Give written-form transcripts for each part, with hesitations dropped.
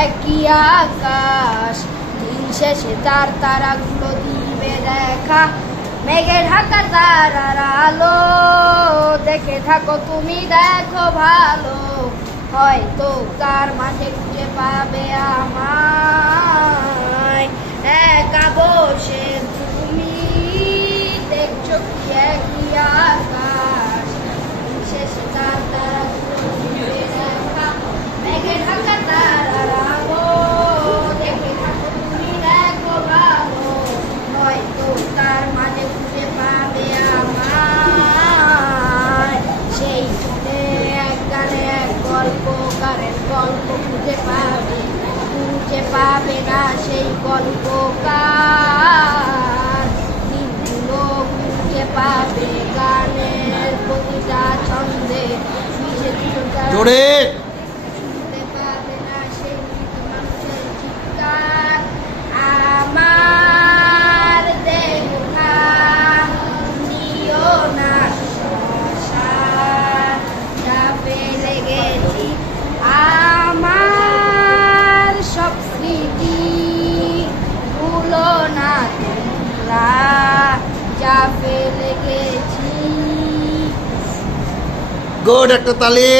একই আকাশ, দিন শেষে তার তারাগুলো দিবে দেখা। মেঘে ঢাকা তারার আলো, দেখে থাকো তুমি দেখো ভালো, হয়তো তার মাঝে খুঁজে পাবে আমায়। একা বসে তুমি দেখছো কি একই আকাশ, দিন শেষে তার তারাগুলো দিবে দেখা। মেঘে ঢাকা তারার আলো, দেখে থাকো তুমি দেখো ভালো, হয়তো তার মাঝে খুঁজে পাবে আমায়। সেই এক গানে এক গল্পকারের গল্প খুঁজে পাবে না সেই গল্পকার। দিনগুলো খুঁজে পাবে গানের প্রতিটা ছন্দে, জোরে শুনতে পাবে না সেই মানুষের চিৎকার। আমার দেখা নিও না সংসার, যা ফেলে গেছি আমার সব স্মৃতি, ভুলো না তোমরা যা ফেলে গেছি। গুড, একটা তালি।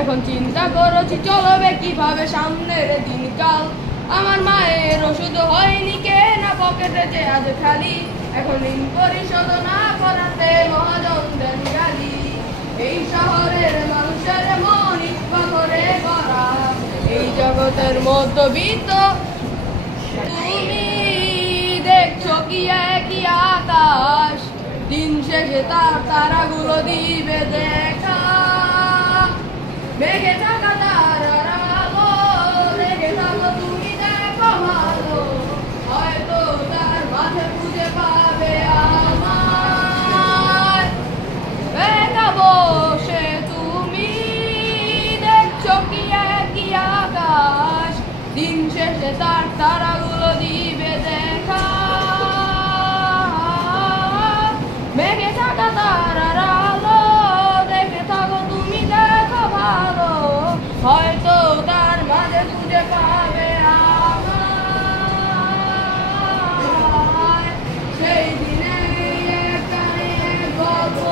এখন চিন্তা করছি চলবে কিভাবে সামনের দিনকাল। আমার মায়ের ওষুধ হয়নি কেনা, পকেটে যে আজ খালি। এখন ঋণ পরিশোধ না করাতে মহাজন দেন গালি। এই শহরের মানুষের মন ইচ্ছা করে করা, এই জগতের মধ্যবিত্ত। তুমি দেখছো কি একই আকাশ, দিন শেষে তার তারাগুলো দিবে দেখা। মেঘে ঢাকা তারার আলো, দেখে থাকো তুমি দেখো ভালো, হয়তো তার মাঝে খুঁজে পাবে আমায়। একা বসে তুমি দেখছো কি একই আকাশ, দিন শেষে তার তারাগুলো দিবে দেখা। মেঘে ঢাকা তারার আলো, দেখে থাকো তুমি দেখো ভালো, হয়তো তার মাঝে খুঁজে পাবে আমায়। সেই দিনে গানের গল্প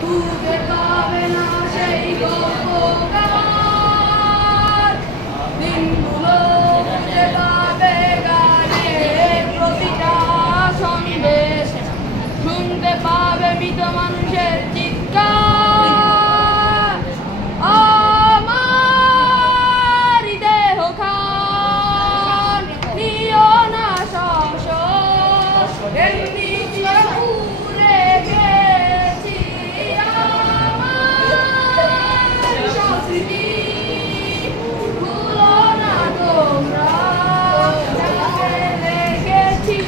খুঁজে পাবে না সেই গল্পকার। দিনগুলো খুঁজে পাবে গানের প্রতিটা সন্দেশ, শুনতে পাবে মৃত মানুষের চিৎকার। আমার দেহ খান নিও না সংশয়, এমনি উড়ে গেছি আমার সংস্কৃতি, ভুলো না তোমরা যা রেখেছি।